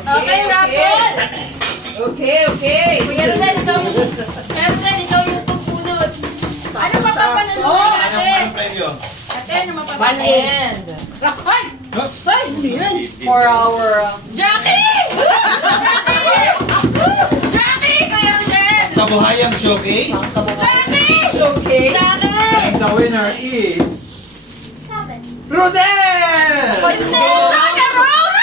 Okay, Rapol! Okay. Kuya Rodan, ikaw yung pupunod. Ano pa papanunod natin? Ate, ano mapapanin? Hoy! Hoy! Ano yun? For our... Jackie! Jackie! Kuya Rodan! Sa buhayang showcase, Jackie! Showcase. Jackie! and the winner is... Rodel! Jackie Rose!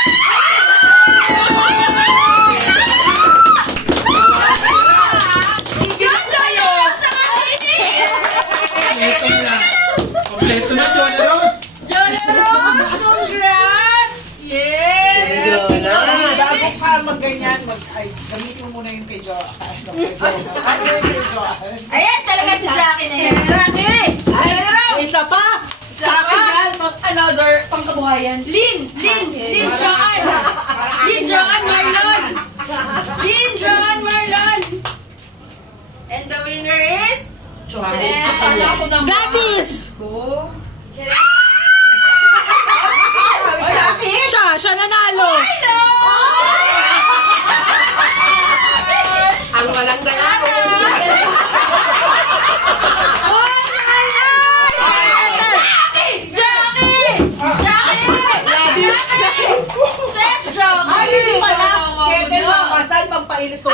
Yun sa'yo! Sa kakinig! Kompleto na, John Rose! Jonah Rose! Congrats! Yes! Bago ka mag-ganyan, gamitin mo muna yung kay Jo. Ano yung kay Jo? Ayan talaga si Jackie na yan. Jackie! Jonah Rose! Isa pa! Sa akin yan, another pangkabuhayan. Lynn Joan! Lynn Joan Marlon! Lynn Joan Marlon! And the winner is... Akala ko naman. Gladys! Siya nanalo! Ang walang dala. Ay, pala! Kete mo, masal magpainit ko.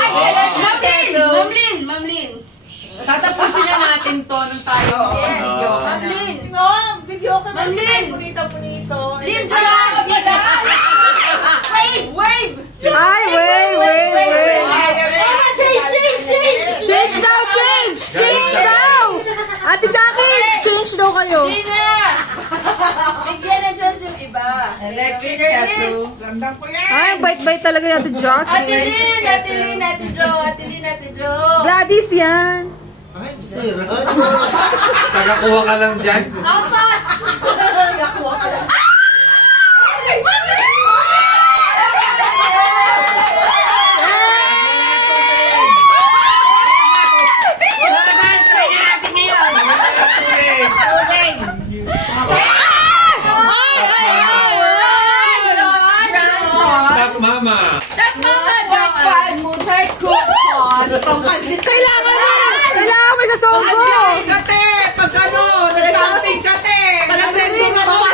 Ma'am Lynn! Tatapusin na natin to nung tayo. Yes, Video ka Ma'am na. Lynn! No, video ka Ma'am Lynn! Punito. Lynn Joan! Wave! Ay, wait! Change! Change daw, change! Change daw! Ate Jackie, change daw kayo. Lina! Bigyan na chance yung iba. Electric Winner kettle. is- Ramdam ko yan. Ay, bait-bait talaga yung Ate Jackie. Ate Lynn, Ate Jo. Gladys yan. Ay, sira. Tagakuha ka lang dyan. Apat! Tak Mama. That's Mama Jackpot! Kailangan mo! Kailangan mo sa songgo! Kate! Pag ano, nagkakapig kate! Palagdarin mo ba?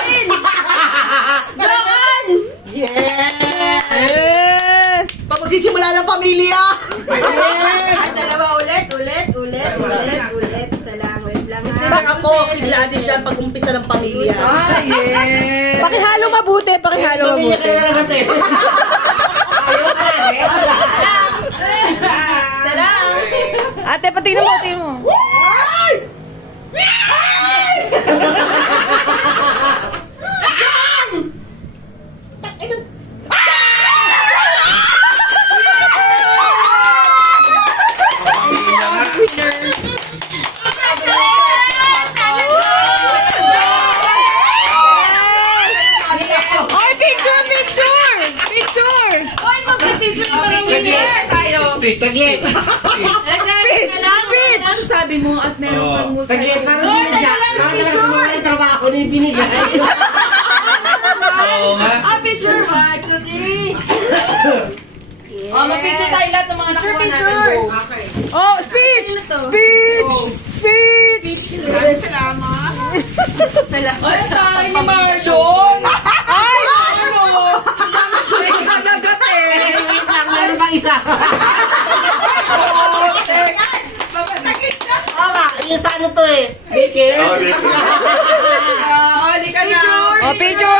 Joan! Yes! Pagsisimula ng pamilya. Yes! Dalawa ulit. Salamat lang ha. Sino ako? Si Gladys siya pag-umpisa ng pamilya. Ah, yes. Pakihalo mabuti, pakihalo mabuti. Salamat! Ate, patingin mo, patingin mo. Ay, picture! Hoy, mag-picture mo ng winner! Speech! Ano sabi mo at meron kang musika? Saglit, parang sa mga trabaho ni binigay. Oo nga. Picture 1, 2, 3. Oh, mag-picture tayo lahat ng mga nakuha natin. Picture. Okay. Oh, speech! Salamat. Ay, tayo ni Marshall! Ay! Ano? Ay, kagagat eh. Meron pang isa. Yung sa ano to eh. Baker. Oh, di- Ah, di ka na. Oh, picture!